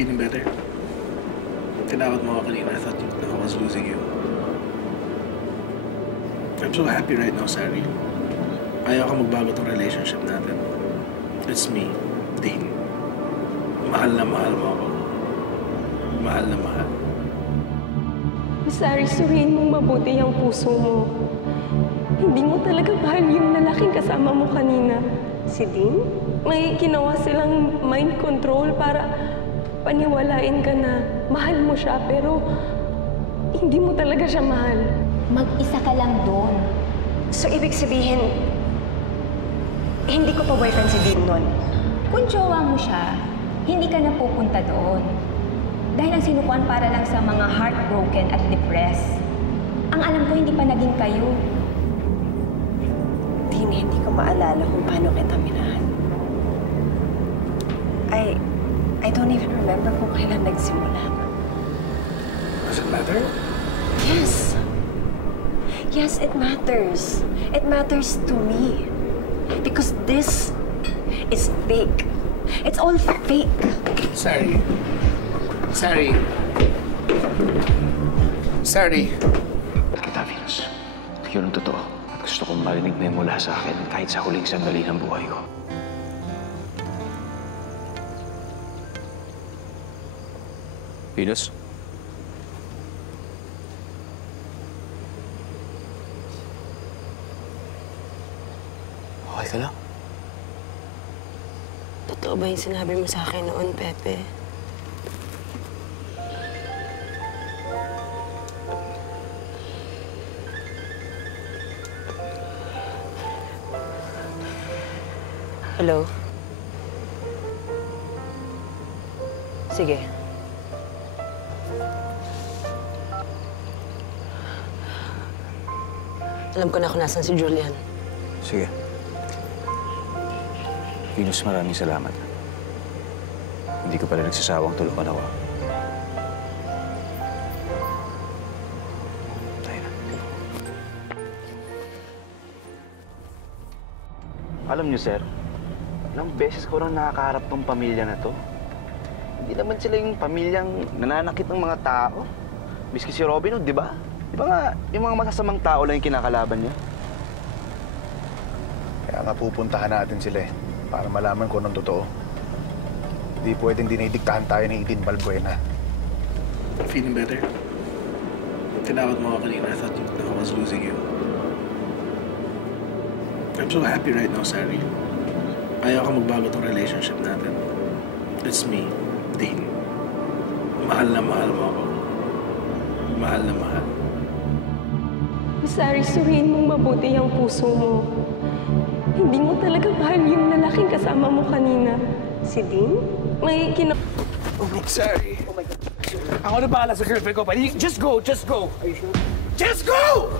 Feeling better? Tinawag mo ako kanina. I thought I was losing you. I'm so happy right now, Sari. Ayaw ka magbago tong relationship natin. It's me, Dean. Mahal na mahal mo ako. Mahal na mahal. Sari, suriin mong mabuti ang puso mo. Hindi mo talaga mahal yung lalaking kasama mo kanina. Si Dean? May ginawa silang mind control para paniwalain ka na mahal mo siya, pero hindi mo talaga siya mahal. Mag-isa ka lang doon. So, ibig sabihin, hindi ko pa boyfriend si Dean nun? Kung jowa mo siya, hindi ka na pupunta doon. Dahil ang sinukuan para lang sa mga heartbroken at depressed. Ang alam ko, hindi pa naging kayo. Dean, hindi ko maalala kung paano kita minahal. I don't even remember kung kailan nagsimula. Does it matter? Yes. Yes, it matters. It matters to me. Because this is fake. It's all fake. Sari. Sari. Sari. Kita, Venus. Yun ang totoo. At gusto kong marinig na mula sa akin kahit sa huling sandali ng buhay ko. Venus? Okay ka lang? Totoo ba yung sinabi mo sa akin noon, Pepe? Hello? Sige. Alam ko na kung nasan si Julian. Sige. Venus, maraming salamat. Hindi ko pala nagsasawang tulungan ako. Tayo na. Alam niyo, sir, ilang beses ko rin nakakaharap tong pamilya na to. Hindi naman sila yung pamilyang nananakit ng mga tao. Miski si Robin Hood, di ba? Di ba nga, yung mga masasamang tao lang yung kinakalaban niya? Kaya nga pupuntahan natin sila eh, para malaman kung anong totoo. Hindi pwedeng dinidiktahan tayo ni Eden Balbuena. Feeling better? Tinawag mo ako kanina. I thought I was losing you. I'm so happy right now, Sari. Ayaw ka magbago tong relationship natin. It's me, Dean. Mahal na mahal mo ako. Mahal na mahal. Sari, suriin mong mabuti ang puso mo. Hindi mo talaga mahal yung lalaking kasama mo kanina. Si Dean? May ginawa... Oh my God. Sorry. Oh my God. Ako na bahala sa girlfriend ko. Just go! Just go! Are you sure? Just go!